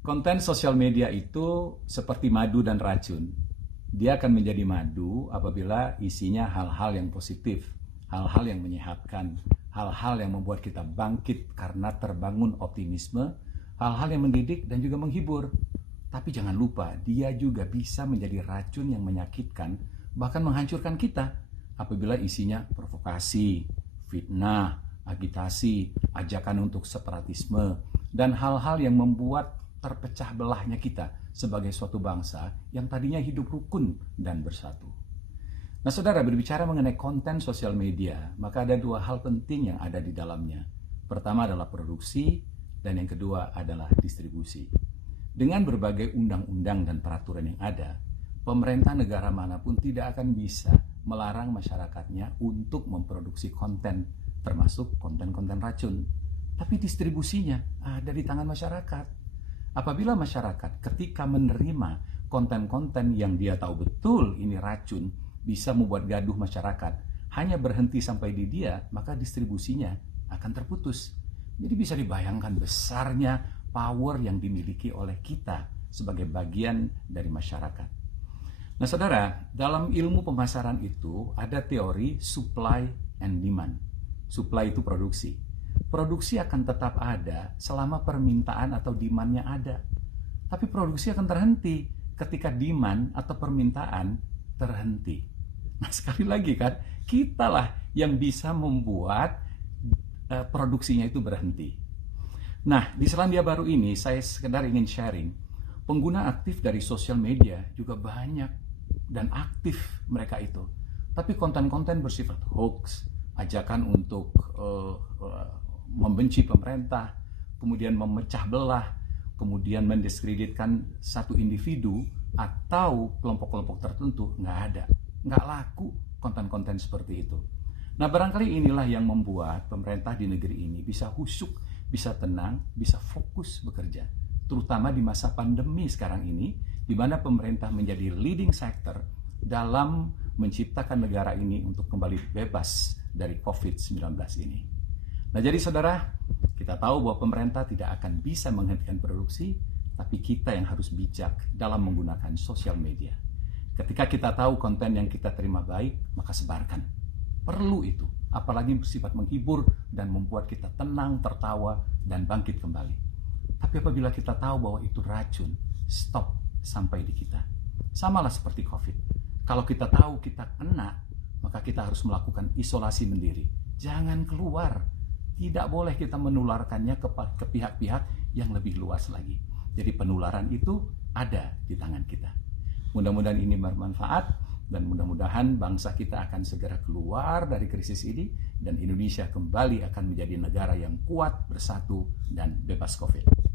Konten sosial media itu seperti madu dan racun. Dia akan menjadi madu apabila isinya hal-hal yang positif, hal-hal yang menyehatkan, hal-hal yang membuat kita bangkit karena terbangun optimisme, hal-hal yang mendidik dan juga menghibur. Tapi jangan lupa, dia juga bisa menjadi racun yang menyakitkan, bahkan menghancurkan kita apabila isinya provokasi, fitnah, agitasi, ajakan untuk separatisme, dan hal-hal yang membuat terpecah belahnya kita sebagai suatu bangsa yang tadinya hidup rukun dan bersatu. Nah, saudara, berbicara mengenai konten sosial media, maka ada dua hal penting yang ada di dalamnya. Pertama adalah produksi, dan yang kedua adalah distribusi. Dengan berbagai undang-undang dan peraturan yang ada, pemerintah negara manapun tidak akan bisa melarang masyarakatnya untuk memproduksi konten, termasuk konten-konten racun. Tapi distribusinya ada di tangan masyarakat. Apabila masyarakat ketika menerima konten-konten yang dia tahu betul ini racun, bisa membuat gaduh masyarakat, hanya berhenti sampai di dia, maka distribusinya akan terputus. Jadi bisa dibayangkan besarnya power yang dimiliki oleh kita sebagai bagian dari masyarakat. Nah, saudara, dalam ilmu pemasaran itu ada teori supply and demand. Supply itu produksi. Produksi akan tetap ada selama permintaan atau demand-nya ada. Tapi produksi akan terhenti ketika demand atau permintaan terhenti. Nah, sekali lagi kan, kitalah yang bisa membuat produksinya itu berhenti. Nah, di Selandia Baru ini saya sekedar ingin sharing. Pengguna aktif dari sosial media juga banyak dan aktif mereka itu. Tapi konten-konten bersifat hoax, ajakan untuk membenci pemerintah, kemudian memecah belah, kemudian mendiskreditkan satu individu atau kelompok-kelompok tertentu, nggak laku konten-konten seperti itu. Nah, barangkali inilah yang membuat pemerintah di negeri ini bisa khusyuk, bisa tenang, bisa fokus bekerja, terutama di masa pandemi sekarang ini, di mana pemerintah menjadi leading sector dalam menciptakan negara ini untuk kembali bebas dari COVID-19 ini. Nah, jadi saudara, kita tahu bahwa pemerintah tidak akan bisa menghentikan produksi, tapi kita yang harus bijak dalam menggunakan sosial media. Ketika kita tahu konten yang kita terima baik, maka sebarkan. Perlu itu, apalagi bersifat menghibur dan membuat kita tenang, tertawa, dan bangkit kembali. Tapi apabila kita tahu bahwa itu racun, stop sampai di kita. Samalah seperti COVID. Kalau kita tahu kita kena, maka kita harus melakukan isolasi mandiri. Jangan keluar. Tidak boleh kita menularkannya ke pihak-pihak yang lebih luas lagi. Jadi penularan itu ada di tangan kita. Mudah-mudahan ini bermanfaat dan mudah-mudahan bangsa kita akan segera keluar dari krisis ini dan Indonesia kembali akan menjadi negara yang kuat, bersatu, dan bebas COVID.